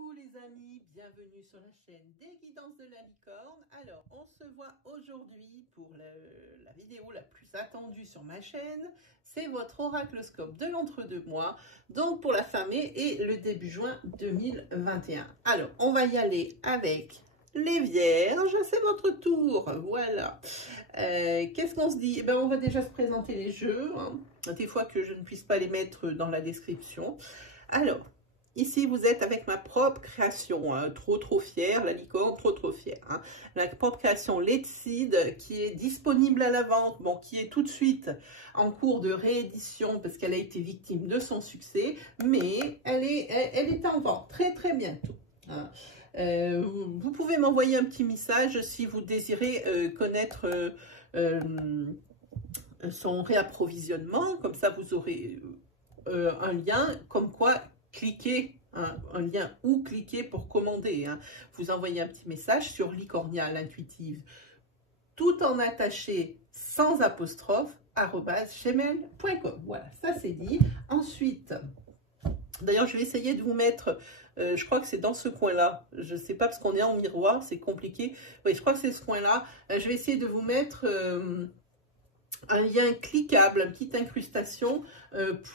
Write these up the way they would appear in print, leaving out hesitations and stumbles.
Coucou les amis, bienvenue sur la chaîne des guidances de la licorne. Alors on se voit aujourd'hui pour la vidéo la plus attendue sur ma chaîne. C'est votre oracloscope de l'entre-deux mois, donc pour la fin mai et le début juin 2021. Alors on va y aller avec les vierges, c'est votre tour, voilà. Qu'est-ce qu'on se dit? Eh ben, on va déjà se présenter les jeux, hein. Des fois que je ne puisse pas les mettre dans la description. Alors, ici, vous êtes avec ma propre création, hein, trop fière, la licorne, trop fière. Hein. La propre création Let's Seed qui est disponible à la vente, bon, qui est tout de suite en cours de réédition parce qu'elle a été victime de son succès, mais elle est en vente très bientôt. Hein. Vous pouvez m'envoyer un petit message si vous désirez connaître son réapprovisionnement, comme ça vous aurez un lien comme quoi cliquez, hein, un lien ou cliquez pour commander. Hein. Vous envoyez un petit message sur Licornia l'intuitive, tout en attaché, sans apostrophe, @gmail.com. Voilà, ça c'est dit. Ensuite, d'ailleurs, je vais essayer de vous mettre, je crois que c'est dans ce coin-là, je ne sais pas parce qu'on est en miroir, c'est compliqué. Oui, je crois que c'est ce coin-là. Je vais essayer de vous mettre un lien cliquable, une petite incrustation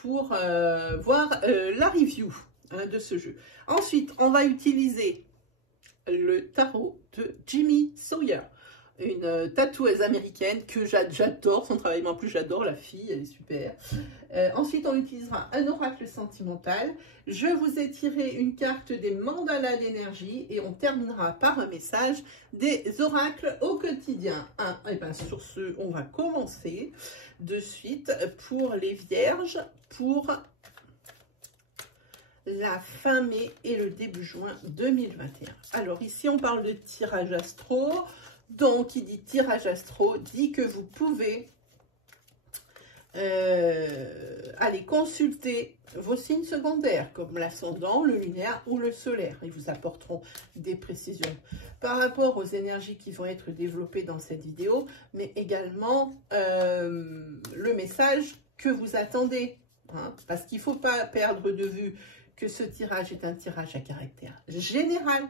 pour voir la review, hein, de ce jeu. Ensuite, on va utiliser le tarot de Jimmy Sawyer, une tatoueuse américaine que j'adore son travail, mais en plus j'adore la fille, elle est super. Ensuite, on utilisera un oracle sentimental. Je vous ai tiré une carte des mandalas d'énergie et on terminera par un message des oracles au quotidien. Hein, et bien sur ce, on va commencer de suite pour les vierges, pour la fin mai et le début juin 2021. Alors ici, on parle de tirage astro. Donc, qui dit tirage astro, dit que vous pouvez aller consulter vos signes secondaires, comme l'ascendant, le lunaire ou le solaire. Ils vous apporteront des précisions par rapport aux énergies qui vont être développées dans cette vidéo, mais également le message que vous attendez. Hein, parce qu'il ne faut pas perdre de vue que ce tirage est un tirage à caractère général.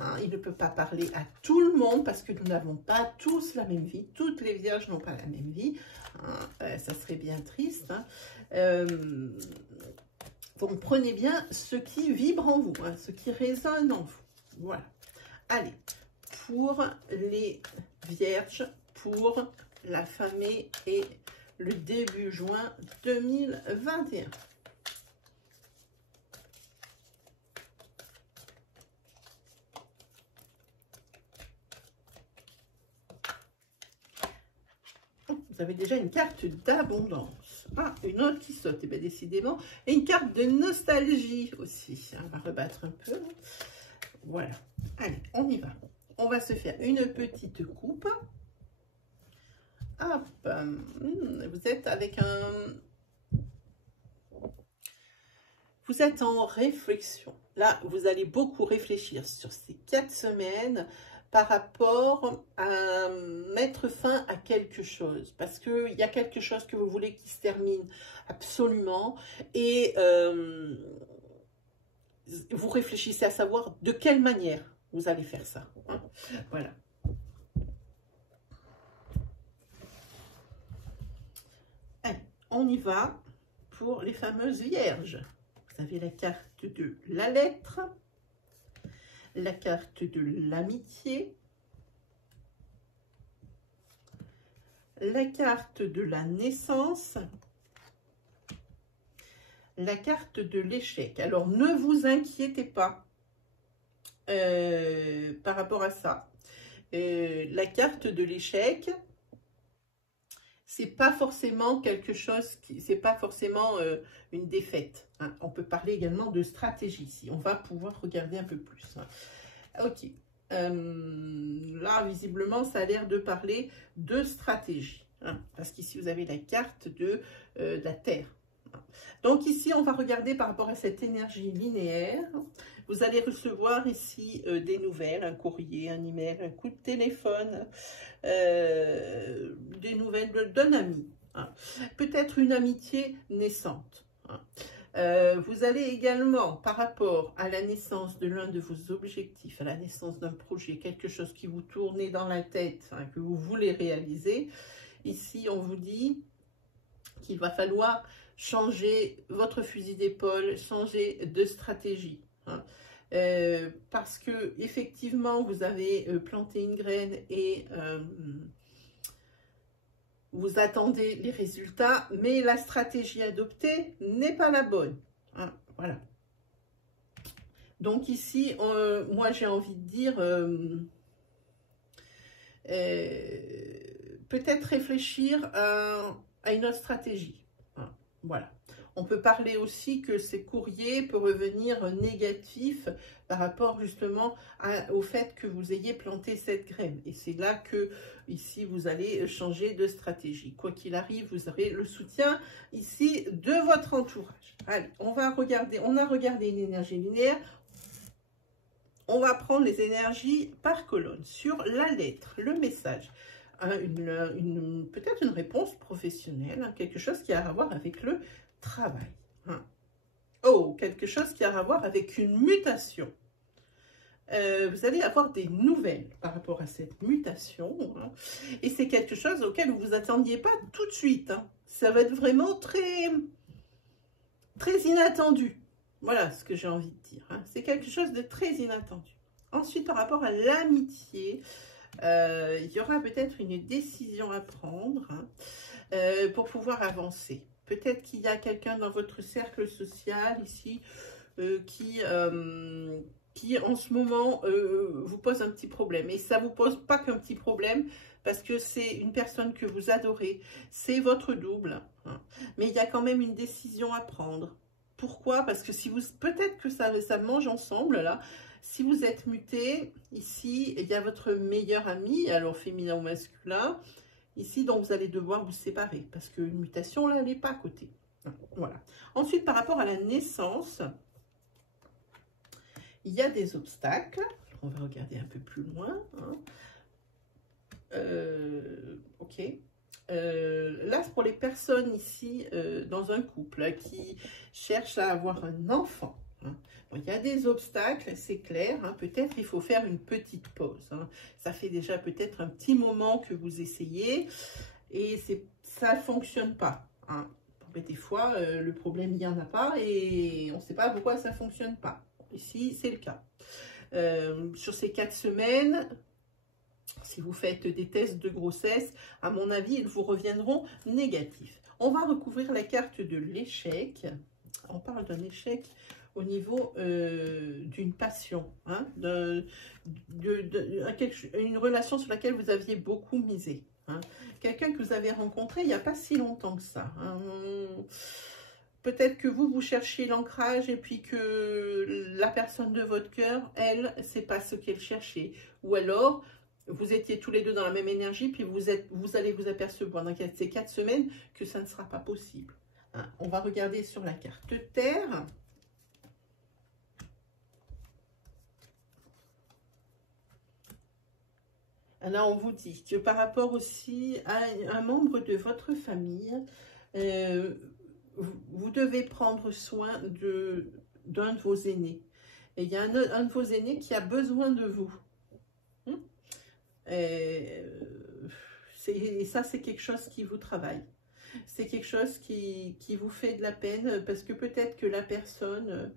Hein, il ne peut pas parler à tout le monde parce que nous n'avons pas tous la même vie. Toutes les vierges n'ont pas la même vie. Hein, ça serait bien triste. Hein. Donc, prenez bien ce qui vibre en vous, hein, ce qui résonne en vous. Voilà. Allez, pour les vierges, pour la fin mai et le début juin 2021. Vous avez déjà une carte d'abondance. Ah, une autre qui saute, et bien décidément. Et une carte de nostalgie aussi. On va rebattre un peu. Voilà. Allez, on y va. On va se faire une petite coupe. Hop. Vous êtes avec un... Vous êtes en réflexion. Là, vous allez beaucoup réfléchir sur ces 4 semaines par rapport à mettre fin à quelque chose. Parce qu'il y a quelque chose que vous voulez qui se termine absolument. Et vous réfléchissez à savoir de quelle manière vous allez faire ça. Hein. Voilà. Allez, on y va pour les fameuses vierges. Vous avez la carte de la lettre, la carte de l'amitié, la carte de la naissance, la carte de l'échec. Alors, ne vous inquiétez pas par rapport à ça. La carte de l'échec, c'est pas forcément quelque chose qui, c'est pas forcément une défaite. Hein. On peut parler également de stratégie ici. On va pouvoir regarder un peu plus. Hein. Ok. Là, visiblement, ça a l'air de parler de stratégie. Hein, parce qu'ici, vous avez la carte de la Terre. Donc ici, on va regarder par rapport à cette énergie linéaire. Vous allez recevoir ici des nouvelles, un courrier, un email, un coup de téléphone, des nouvelles d'un ami. Hein. Peut-être une amitié naissante. Hein. Vous allez également, par rapport à la naissance de l'un de vos objectifs, à la naissance d'un projet, quelque chose qui vous tournait dans la tête, hein, que vous voulez réaliser, ici on vous dit qu'il va falloir changer votre fusil d'épaule, changer de stratégie. Hein. Parce que effectivement vous avez planté une graine et vous attendez les résultats, mais la stratégie adoptée n'est pas la bonne. Hein, voilà. Donc ici, moi j'ai envie de dire, peut-être réfléchir à une autre stratégie. Hein, voilà. On peut parler aussi que ces courriers peuvent revenir négatifs par rapport justement au fait que vous ayez planté cette graine. Et c'est là que, ici, vous allez changer de stratégie. Quoi qu'il arrive, vous aurez le soutien ici de votre entourage. Allez, on va regarder, on a regardé une énergie linéaire. On va prendre les énergies par colonne sur la lettre, le message. Peut-être une réponse professionnelle, hein, quelque chose qui a à voir avec le travail. Hein. Oh, quelque chose qui a à voir avec une mutation. Vous allez avoir des nouvelles par rapport à cette mutation. Hein. Et c'est quelque chose auquel vous ne vous attendiez pas tout de suite. Hein. Ça va être vraiment très, très inattendu. Voilà ce que j'ai envie de dire. Hein. C'est quelque chose de très inattendu. Ensuite, par rapport à l'amitié, il y aura peut-être une décision à prendre hein, pour pouvoir avancer. Peut-être qu'il y a quelqu'un dans votre cercle social ici qui en ce moment vous pose un petit problème. Et ça ne vous pose pas qu'un petit problème parce que c'est une personne que vous adorez. C'est votre double. Hein. Mais il y a quand même une décision à prendre. Pourquoi? Parce que si vous, peut-être que ça mange ensemble là. Si vous êtes muté, ici, il y a votre meilleur ami, alors féminin ou masculin. Ici, donc, vous allez devoir vous séparer parce qu'une mutation, là, elle n'est pas à côté. Voilà. Ensuite, par rapport à la naissance, il y a des obstacles. On va regarder un peu plus loin. Hein. Ok. Là, pour les personnes ici, dans un couple qui cherchent à avoir un enfant. Hein. Bon, il y a des obstacles, c'est clair. Hein. Peut-être il faut faire une petite pause. Hein. Ça fait déjà peut-être un petit moment que vous essayez et ça ne fonctionne pas. Hein. Mais des fois, le problème, il n'y en a pas et on ne sait pas pourquoi ça ne fonctionne pas. Ici, c'est le cas. Sur ces 4 semaines, si vous faites des tests de grossesse, à mon avis, ils vous reviendront négatifs. On va recouvrir la carte de l'échec. On parle d'un échec au niveau d'une passion, hein, une relation sur laquelle vous aviez beaucoup misé. Hein. Quelqu'un que vous avez rencontré il n'y a pas si longtemps que ça. Hein. Peut-être que vous cherchiez l'ancrage et puis que la personne de votre cœur, elle, c'est pas ce qu'elle cherchait. Ou alors, vous étiez tous les deux dans la même énergie, puis vous allez vous apercevoir dans ces 4 semaines que ça ne sera pas possible. Hein. On va regarder sur la carte Terre. Là, on vous dit que par rapport aussi à un membre de votre famille, vous devez prendre soin d'un de vos aînés. Et il y a un de vos aînés qui a besoin de vous. Et ça, c'est quelque chose qui vous travaille. C'est quelque chose qui vous fait de la peine parce que peut-être que la personne...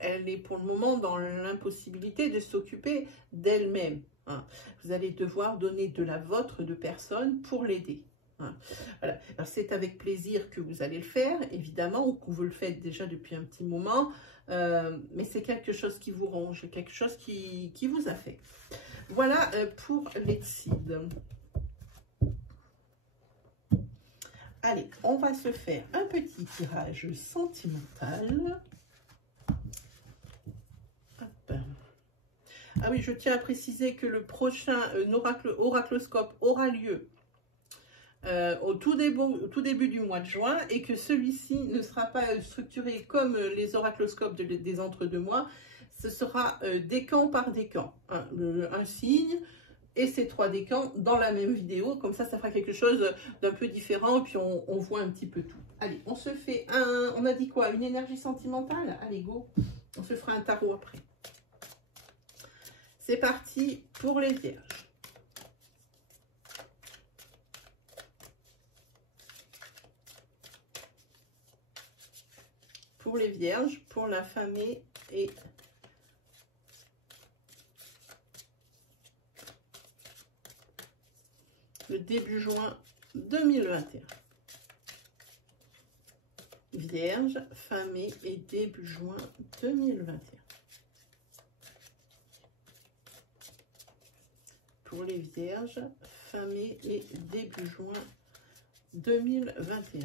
elle est pour le moment dans l'impossibilité de s'occuper d'elle-même. Hein. Vous allez devoir donner de la vôtre de personne pour l'aider. Hein. Voilà. Alors c'est avec plaisir que vous allez le faire, évidemment, ou que vous le faites déjà depuis un petit moment, mais c'est quelque chose qui vous ronge, quelque chose qui vous affecte. Voilà pour les Tsides. Allez, on va se faire un petit tirage sentimental. Hop. Ah oui, je tiens à préciser que le prochain oracloscope aura lieu au tout début du mois de juin et que celui-ci ne sera pas structuré comme les oracloscopes des entre-deux mois. Ce sera décan par décan. Un signe et ces 3 décans dans la même vidéo. Comme ça fera quelque chose d'un peu différent, et puis on voit un petit peu tout. Allez, on se fait on a dit quoi? Une énergie sentimentale? Allez, go. On se fera un tarot après. C'est parti pour les vierges. Pour les vierges, pour la famille et le début juin 2021. Vierge, famille et début juin 2021. Pour les vierges, famille et début juin 2021.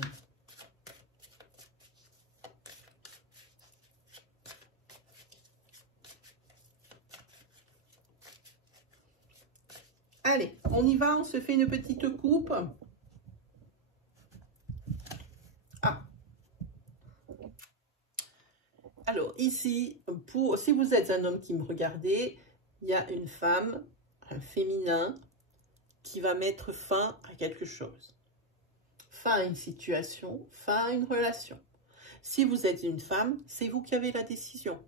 Allez, on y va, on se fait une petite coupe. Ah. Alors, ici, si vous êtes un homme qui me regardez, il y a une femme, un féminin, qui va mettre fin à quelque chose. Fin à une situation, fin à une relation. Si vous êtes une femme, c'est vous qui avez la décision.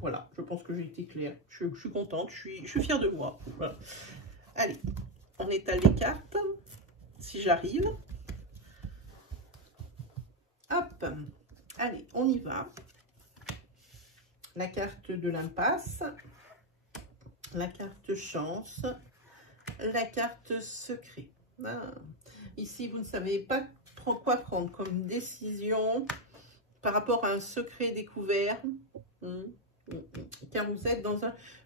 Voilà, je pense que j'ai été claire. Je suis contente, je suis fière de moi. Voilà. Allez, on étale les cartes, si j'arrive. Hop, allez, on y va. La carte de l'impasse, la carte chance, la carte secret. Ah. Ici, vous ne savez pas quoi prendre comme décision par rapport à un secret découvert. Car vous êtes dans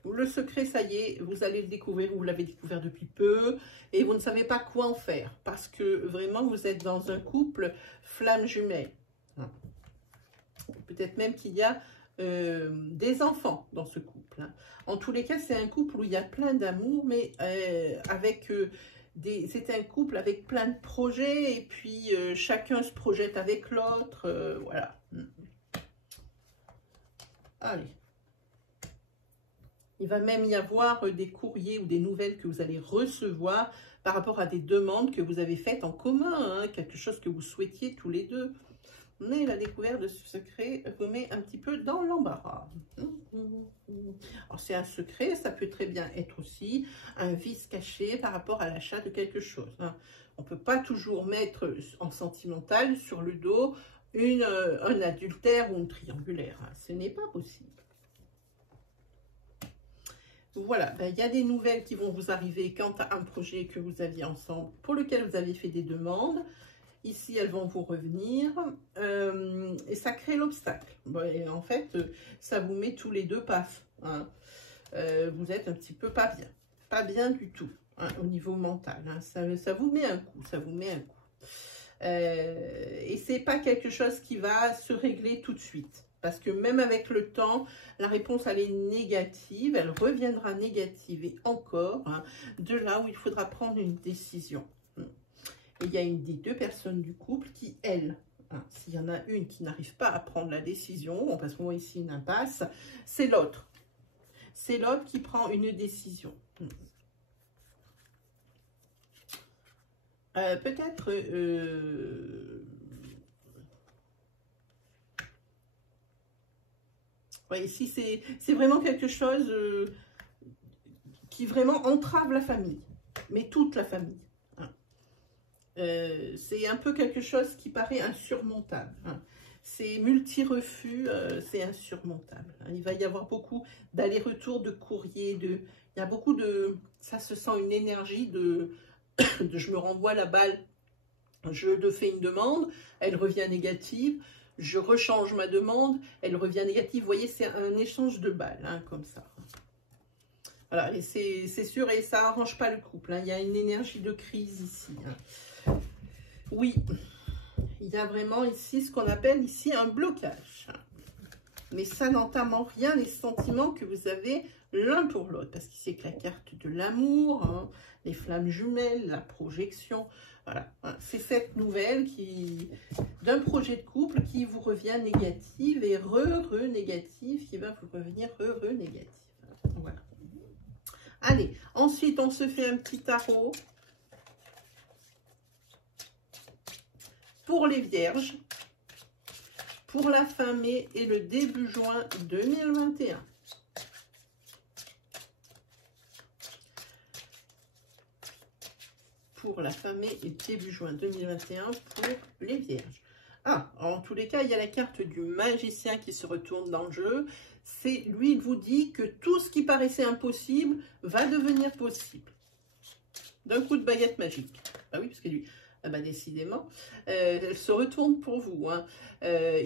le secret, ça y est, vous allez le découvrir, vous l'avez découvert depuis peu, et vous ne savez pas quoi en faire, parce que vraiment, vous êtes dans un couple flamme jumelle. Peut-être même qu'il y a des enfants dans ce couple. En tous les cas, c'est un couple où il y a plein d'amour, mais c'est un couple avec plein de projets, et puis chacun se projette avec l'autre, voilà. Allez. Il va même y avoir des courriers ou des nouvelles que vous allez recevoir par rapport à des demandes que vous avez faites en commun, quelque chose que vous souhaitiez tous les deux. Mais la découverte de ce secret vous met un petit peu dans l'embarras. Alors c'est un secret, ça peut très bien être aussi un vice caché par rapport à l'achat de quelque chose. On ne peut pas toujours mettre en sentimental sur le dos un adultère ou une triangulaire. Ce n'est pas possible. Voilà, il y a des nouvelles qui vont vous arriver quant à un projet que vous aviez ensemble, pour lequel vous aviez fait des demandes. Ici, elles vont vous revenir et ça crée l'obstacle. En fait, ça vous met tous les deux paf. Vous êtes un petit peu pas bien du tout au niveau mental. Ça vous met un coup, et c'est pas quelque chose qui va se régler tout de suite. Parce que même avec le temps, la réponse, elle est négative, elle reviendra négative et encore, de là où il faudra prendre une décision. Et il y a une des deux personnes du couple qui, elle, s'il y en a une qui n'arrive pas à prendre la décision, parce qu'on voit ici une impasse, c'est l'autre. C'est l'autre qui prend une décision. Peut-être... ici, c'est vraiment quelque chose qui vraiment entrave la famille, mais toute la famille. C'est un peu quelque chose qui paraît insurmontable. C'est multi-refus, c'est insurmontable. Il va y avoir beaucoup d'allers-retours, de courriers, il y a beaucoup de... Ça se sent une énergie de je me renvoie la balle, je te fais une demande, elle revient négative. Je rechange ma demande, elle revient négative. Vous voyez, c'est un échange de balles, comme ça. Voilà, et c'est sûr, et ça n'arrange pas le couple. Il y a une énergie de crise ici. Oui, il y a vraiment ici ce qu'on appelle ici un blocage. Mais ça n'entame en rien les sentiments que vous avez l'un pour l'autre. Parce que c'est que la carte de l'amour, les flammes jumelles, la projection... Voilà, c'est cette nouvelle d'un projet de couple qui vous revient négative et négative, qui va vous revenir négative. Voilà. Allez, ensuite, on se fait un petit tarot pour les vierges, pour la fin mai et le début juin 2021. Pour la fin mai et début juin 2021 pour les vierges. Ah, en tous les cas, il y a la carte du magicien qui se retourne dans le jeu. C'est lui, il vous dit que tout ce qui paraissait impossible va devenir possible. D'un coup de baguette magique. Ah oui, parce que lui, ah bah décidément, elle se retourne pour vous. Hein.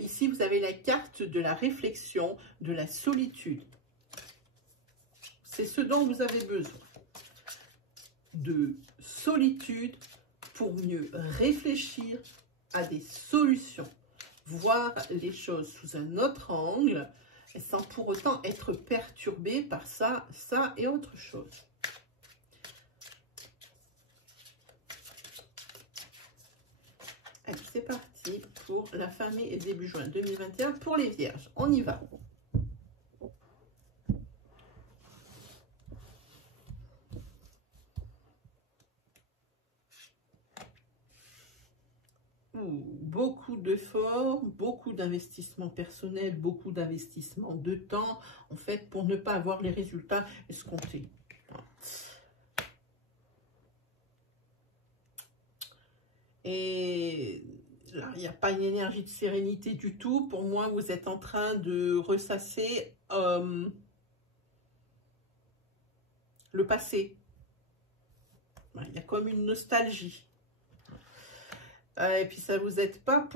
Ici, vous avez la carte de la réflexion, de la solitude. C'est ce dont vous avez besoin. De solitude pour mieux réfléchir à des solutions, voir les choses sous un autre angle, sans pour autant être perturbé par ça, ça et autre chose. Allez, c'est parti pour la fin mai et début juin 2021 pour les vierges. On y va. Beaucoup d'efforts, beaucoup d'investissements personnels, beaucoup d'investissements de temps, en fait, pour ne pas avoir les résultats escomptés. Et là, il n'y a pas une énergie de sérénité du tout. Pour moi, vous êtes en train de ressasser le passé. Il y a comme une nostalgie. Et puis ça vous aide pas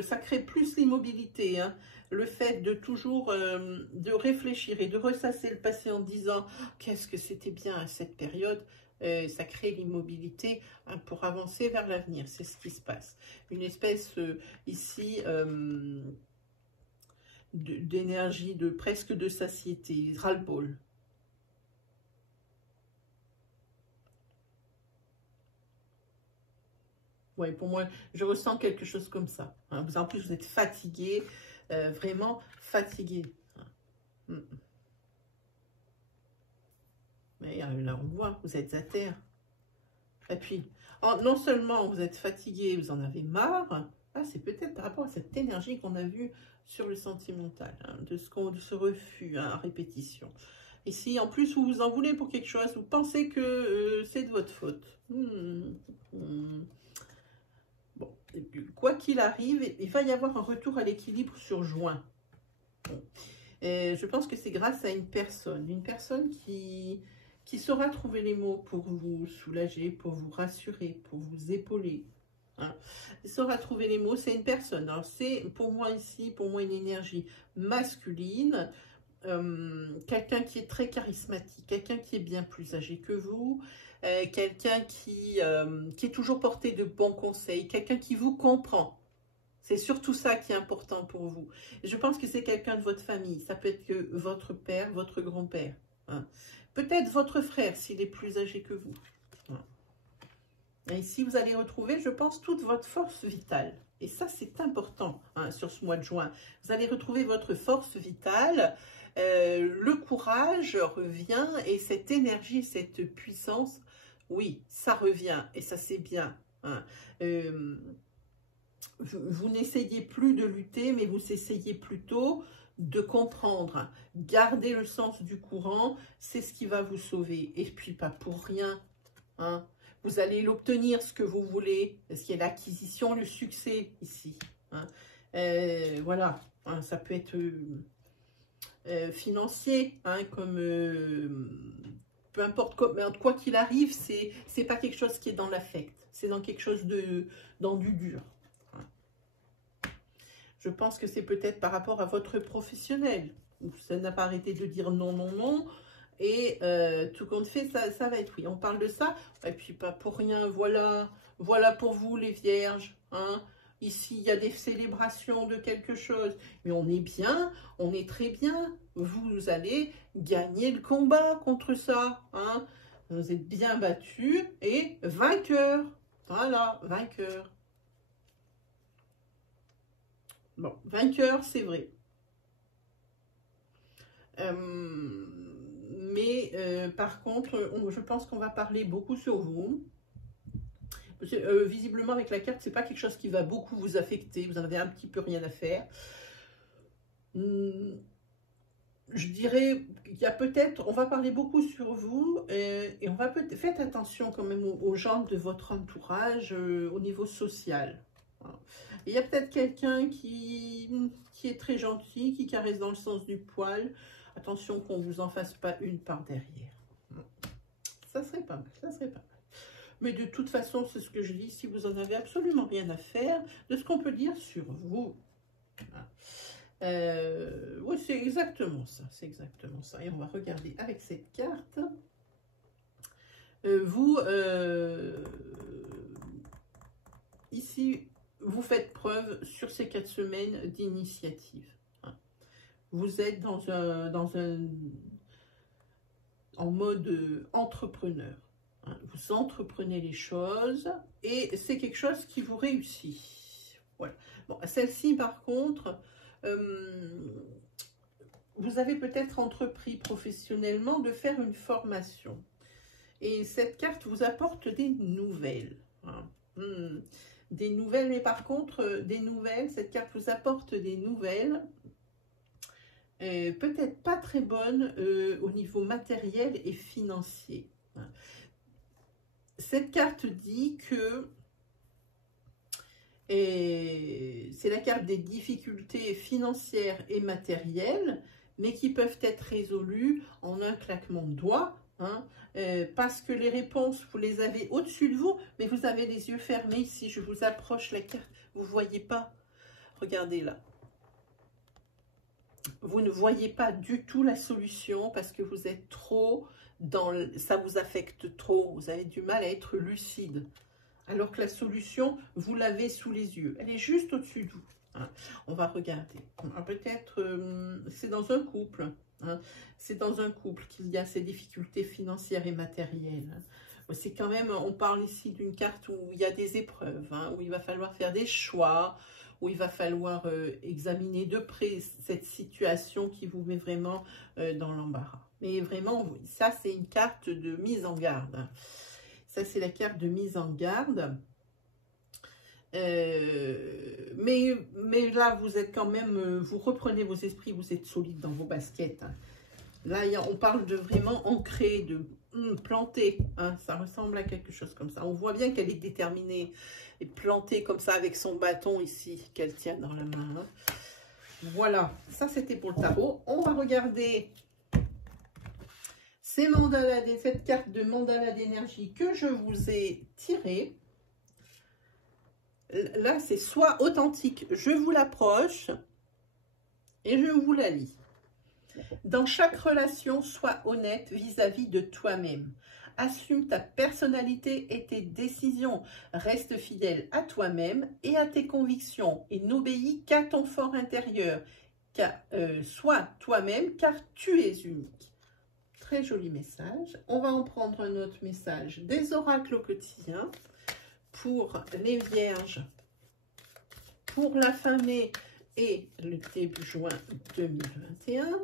ça crée plus l'immobilité, hein. Le fait de toujours de réfléchir et de ressasser le passé en disant qu'est-ce que c'était bien à cette période, ça crée l'immobilité, hein, pour avancer vers l'avenir. C'est ce qui se passe. Une espèce ici d'énergie presque de satiété, ras-le-bol. Ouais, pour moi, je ressens quelque chose comme ça. Hein. En plus, vous êtes fatigué, vraiment fatigué. Mais là, on voit, vous êtes à terre. Et puis, non seulement vous êtes fatigué, vous en avez marre, c'est peut-être par rapport à cette énergie qu'on a vue sur le sentimental, hein, de ce refus, hein, à répétition. Ici, en plus, vous vous en voulez pour quelque chose, vous pensez que c'est de votre faute. Bon, quoi qu'il arrive, il va y avoir un retour à l'équilibre sur juin. Bon. Je pense que c'est grâce à une personne qui saura trouver les mots pour vous soulager, pour vous rassurer, pour vous épauler. Hein. Il saura trouver les mots, c'est une personne. Alors c'est pour moi ici, pour moi une énergie masculine, quelqu'un qui est très charismatique, quelqu'un qui est bien plus âgé que vous, quelqu'un qui est toujours porté de bons conseils, quelqu'un qui vous comprend. C'est surtout ça qui est important pour vous. Et je pense que c'est quelqu'un de votre famille. Ça peut être que votre père, votre grand-père. Hein. Peut-être votre frère s'il est plus âgé que vous. Hein. Et ici, vous allez retrouver, je pense, toute votre force vitale. Et ça, c'est important, hein, sur ce mois de juin. Vous allez retrouver votre force vitale. Le courage revient et cette énergie, cette puissance, oui, ça revient et ça c'est bien. Hein. Vous n'essayez plus de lutter, mais vous essayez plutôt de comprendre. Gardez le sens du courant, c'est ce qui va vous sauver. Et puis pas pour rien. Hein. Vous allez l'obtenir ce que vous voulez, parce qu'il y a l'acquisition, le succès ici. Hein. Voilà, hein, ça peut être financier, hein, comme peu importe quoi qu'il arrive, c'est pas quelque chose qui est dans l'affect, c'est dans quelque chose dans du dur. Hein. Je pense que c'est peut-être par rapport à votre professionnel, où ça n'a pas arrêté de dire non, non, non. Et tout compte fait, ça va être oui. On parle de ça. Et puis pas pour rien, voilà pour vous les vierges. Hein. Ici, il y a des célébrations de quelque chose. Mais on est bien, on est très bien. Vous allez gagner le combat contre ça. Hein. Vous êtes bien battus et vainqueur. Voilà, vainqueur. Bon, vainqueur, c'est vrai. mais par contre, je pense qu'on va parler beaucoup sur vous. Visiblement, avec la carte, c'est pas quelque chose qui va beaucoup vous affecter. Vous en avez un petit peu rien à faire. Je dirais qu'il y a peut-être, on va parler beaucoup sur vous et on va peut-être, faites attention quand même aux gens de votre entourage au niveau social. Voilà. Il y a peut-être quelqu'un qui est très gentil, qui caresse dans le sens du poil. Attention qu'on ne vous en fasse pas une par derrière. Ça serait pas mal, ça serait pas mal. Mais de toute façon, c'est ce que je dis, si vous en avez absolument rien à faire de ce qu'on peut dire sur vous. Oui, c'est exactement ça, c'est exactement ça. Et on va regarder avec cette carte. Ici, vous faites preuve sur ces 4 semaines d'initiative. Vous êtes en mode entrepreneur. Vous entreprenez les choses et c'est quelque chose qui vous réussit. Voilà. Bon, celle-ci, par contre, vous avez peut-être entrepris professionnellement de faire une formation. Et cette carte vous apporte des nouvelles. Des nouvelles, mais par contre, cette carte vous apporte des nouvelles peut-être pas très bonnes au niveau matériel et financier. Cette carte dit que c'est la carte des difficultés financières et matérielles, mais qui peuvent être résolues en un claquement de doigts, parce que les réponses, vous les avez au-dessus de vous, mais vous avez les yeux fermés. Si je vous approche la carte, vous ne voyez pas. Regardez là. Vous ne voyez pas du tout la solution parce que vous êtes trop ça vous affecte trop. Vous avez du mal à être lucide. Alors que la solution, vous l'avez sous les yeux. Elle est juste au-dessus de vous. On va regarder. Peut-être, c'est dans un couple. C'est dans un couple qu'il y a ces difficultés financières et matérielles. C'est quand même, on parle ici d'une carte où il y a des épreuves, où il va falloir faire des choix, où il va falloir examiner de près cette situation qui vous met vraiment dans l'embarras. Mais vraiment, ça c'est une carte de mise en garde. Ça c'est la carte de mise en garde. Mais là, vous êtes quand même, vous reprenez vos esprits, vous êtes solide dans vos baskets. Là, on parle de vraiment ancrer, de planter. Ça ressemble à quelque chose comme ça. On voit bien qu'elle est déterminée et plantée comme ça avec son bâton ici qu'elle tient dans la main. Voilà, ça c'était pour le tarot. On va regarder cette carte de mandala d'énergie que je vous ai tirée. Là, c'est soit authentique, je vous l'approche et je vous la lis. Dans chaque relation, sois honnête vis-à-vis de toi-même. Assume ta personnalité et tes décisions. Reste fidèle à toi-même et à tes convictions et n'obéis qu'à ton fort intérieur. Sois toi-même car tu es unique. Très joli message. On va en prendre un autre message des oracles au quotidien. Pour les vierges, pour la fin mai et le début juin 2021.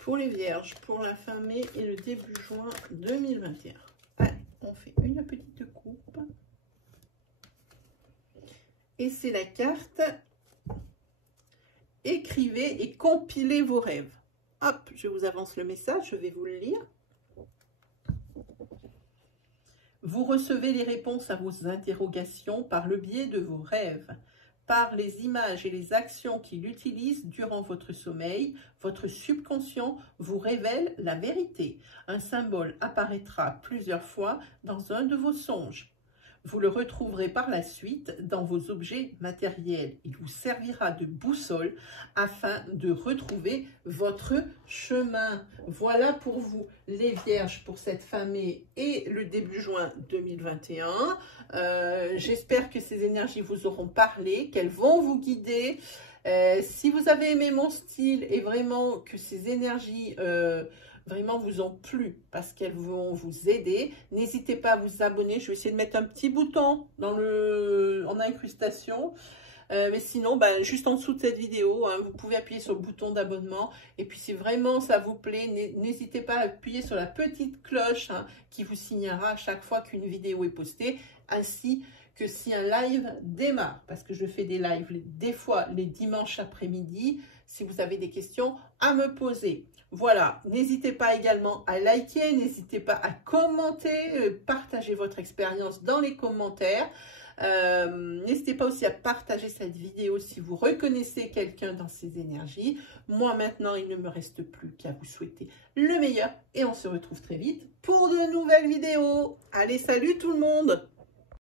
Pour les vierges, pour la fin mai et le début juin 2021. Allez, on fait une petite coupe. Et c'est la carte... Écrivez et compilez vos rêves. Hop, je vous avance le message, je vais vous le lire. Vous recevez les réponses à vos interrogations par le biais de vos rêves. Par les images et les actions qu'il utilise durant votre sommeil, votre subconscient vous révèle la vérité. Un symbole apparaîtra plusieurs fois dans un de vos songes. Vous le retrouverez par la suite dans vos objets matériels. Il vous servira de boussole afin de retrouver votre chemin. Voilà pour vous, les vierges, pour cette fin mai et le début juin 2021. J'espère que ces énergies vous auront parlé, qu'elles vont vous guider. Si vous avez aimé mon style et vraiment que ces énergies vraiment vous ont plu parce qu'elles vont vous aider, n'hésitez pas à vous abonner. Je vais essayer de mettre un petit bouton en incrustation. Mais sinon, ben, juste en dessous de cette vidéo, hein, vous pouvez appuyer sur le bouton d'abonnement. Et puis, si vraiment ça vous plaît, n'hésitez pas à appuyer sur la petite cloche hein, qui vous signalera à chaque fois qu'une vidéo est postée, ainsi que si un live démarre. Parce que je fais des lives des fois les dimanches après-midi, si vous avez des questions à me poser. Voilà, n'hésitez pas également à liker, n'hésitez pas à commenter, partager votre expérience dans les commentaires. N'hésitez pas aussi à partager cette vidéo si vous reconnaissez quelqu'un dans ces énergies. Moi maintenant, il ne me reste plus qu'à vous souhaiter le meilleur et on se retrouve très vite pour de nouvelles vidéos. Allez, salut tout le monde!